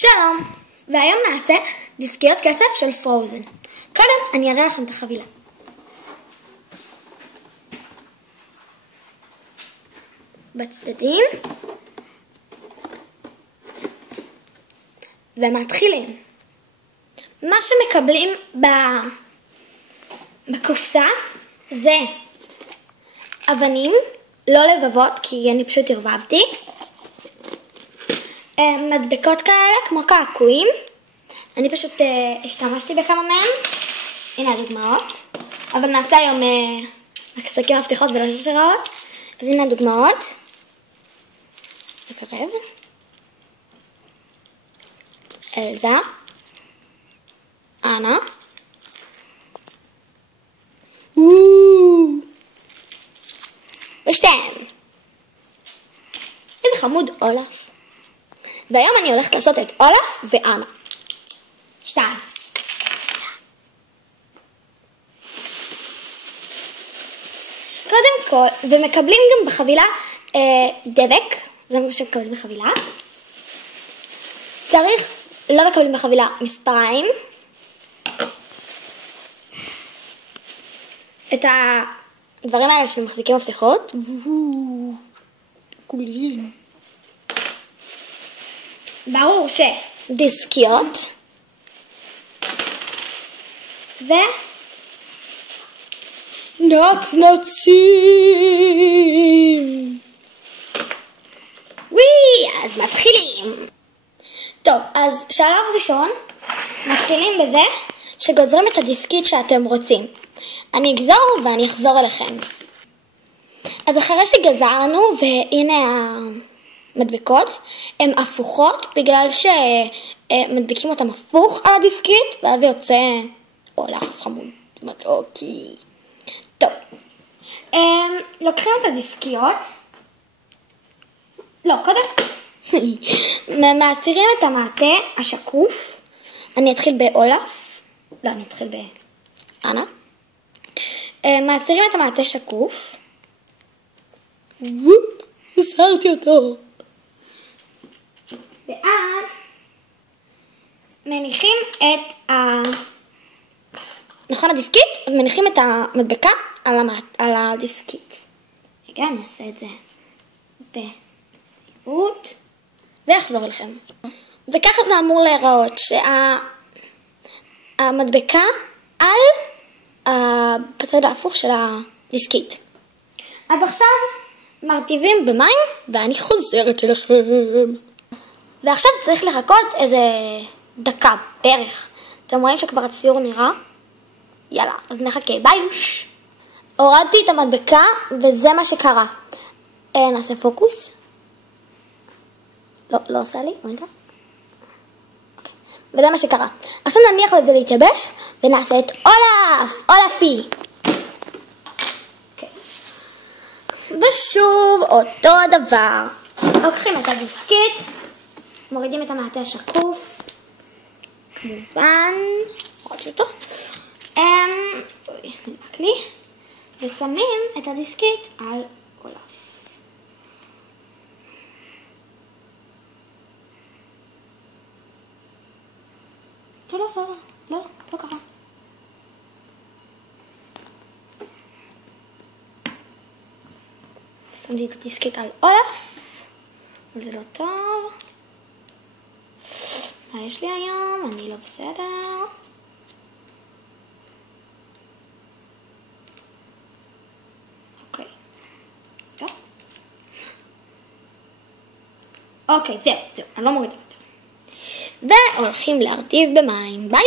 שלום, והיום נעשה דיסקיות כסף של פרוזן. קודם אני אראה לכם את החבילה. בצדדים. ומתחילים. מה שמקבלים בקופסה זה אבנים, לא לבבות כי אני פשוט הרבבתי. מדבקות כאלה כמו קעקועים, אני פשוט השתמשתי בכמה מהם, הנה הדוגמאות, אבל נעשה היום משחקים מפתחות ולא שרשראות, אז הנה הדוגמאות, נקרב, אלזה, אנה, ושתיהם, איזה חמוד אולף. והיום אני הולכת לעשות את אולף ואנה. 2. קודם כל, ומקבלים גם בחבילה דבק, זה מה שמקבלים בחבילה. לא מקבלים בחבילה מספריים. את הדברים האלה שמחזיקים מפתחות. קולים. ברור שדיסקיות נצנצים. אז מתחילים. טוב, אז שלב ראשון מתחילים בזה שגוזרים את הדיסקית שאתם רוצים. אני אגזור ואני אחזור אליכם. אז אחרי שגזרנו, והנה המדבקות, הן הפוכות בגלל שמדביקים אותם הפוך על הדיסקית, ואז זה יוצא אולף חמוד מתוקי. טוב, לוקחים את הדיסקיות, לא, קודם מעשירים את המעטה השקוף. אני אתחיל באולף, לא, אני אתחיל באנה. מעשירים את המעטה שקוף, הסרתי אותו, ואז מניחים את נכון הדיסקית, אז מניחים את המדבקה על הדיסקית. רגע, אני אעשה את זה בסירות ואחזור אליכם. וככה זה אמור להיראות, שהמדבקה על בצד ההפוך של הדיסקית. אז עכשיו מרטיבים במים ואני חוזרת אליכם. ועכשיו צריך לחכות איזה דקה בערך. אתם רואים שכבר הציור נראה? יאללה, אז נחכה, ביוש. הורדתי את המדבקה וזה מה שקרה. נעשה פוקוס. לא עושה לי, רגע. וזה מה שקרה. עכשיו נניח לזה להתייבש ונעשה את אולפי. ושוב אותו הדבר. לוקחים את הדיסקית, מורידים את המעטה השקוף, כמובן, הורדתי אותו, נדבק לי, ושמים את הדיסקית על אולף. לא קרה. שמתי את הדיסקית על אולף, זה לא טוב. מה יש לי היום? אני לא בסדר. אוקיי, זהו, אני לא מורידה אותו. והולכים להרטיב במים. ביי!